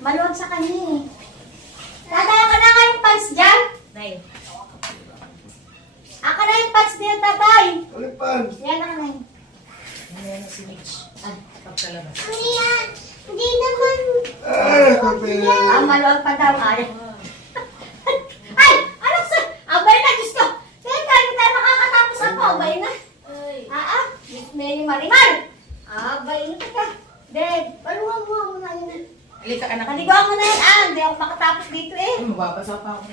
Maluwag sa kanya eh. Tatay, ka na nga yung pants dyan? Nay. Aka na yung pants niya, tatay. Ulit pants. Yan na nga. Ano yan si Mitch? Ah, Pagkalabas. ano yan? Hindi naman. Maluwag pa daw. Ay! Ano sa? Abay na, Diyos ko. Teka, hindi tayo makakatapos ako. Abay na. May marimal. Abay na, teka. Dad, paluwag mo ako na yun. Halika anak. Kaliguan mo na yan. Hindi ako makatapos dito eh. Mababasa pa ako.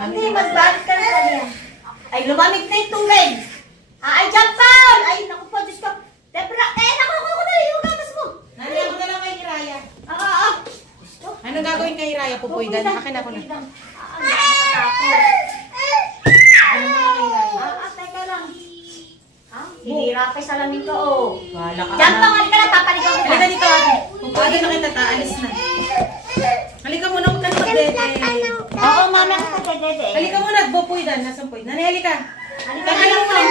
Hindi, mas bakit ka na kanya. Ay, lumamig na yung tubig. Ay, jump down! Ay, naku po, Diyos ko. Debra, naku, yung gatas mo. Nanay, ako na lang kay Hiraya. Diyos ko. Ano gagawin kay Hiraya? Pupuidan. Akin ako na. Ano na lang kay Hiraya? Teka lang. Hinira pa yung salamin ko, oh. Wala ka Jump anak. down, halika na, papaligaw ko Halika na. dito ate. Pupuidan na kita, taalis na. Halika muna, huwag ka na magdede. Oo, mami, ako sa dede. Halika muna, pupuidan. Nasaan puid? Nanay, halika. Halika Halika na muna. lang.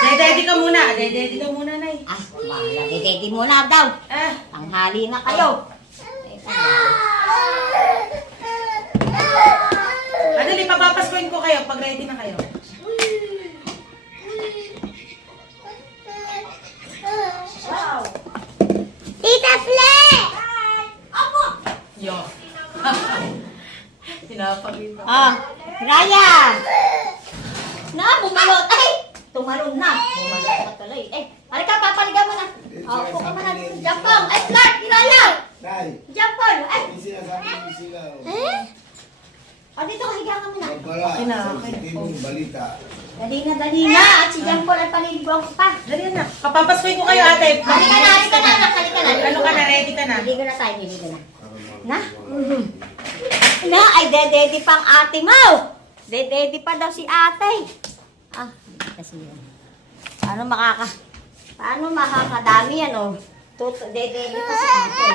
Dede ka muna. Dede ka muna, Nay. Wala, dede muna daw. Ah, Tanghali na kayo. Adali, papapaskuin ko kayo pag ready na kayo. Wow. Tita Fle! Opo! Yo. Pinapagin ko. Raya! Bumalot. Ay! Tumalon na. Bumalot na tuloy. Halika, papaligaw mo na. Upo ka muna. Jampong. Ay, Clark! Raya! Nay, Jampong! Ay! may sinasabi ni sila. Dito ka, higa ka muna. Magpala Okay na, sa okay na. sitibong balita. Dali na. At si Jampong ay paliliguan ko pa. Dali na. Papapaskuin ko kayo, ate. Halika na, anak. Halika na. Ano ka na? Ready ka na? Naligo na tayo, naligo na. Na? Na, ay dededi pang ate mo. Dededi pa daw si ate. Kasi yun. Paano makakadami yan, oh. Dededi pa si ate.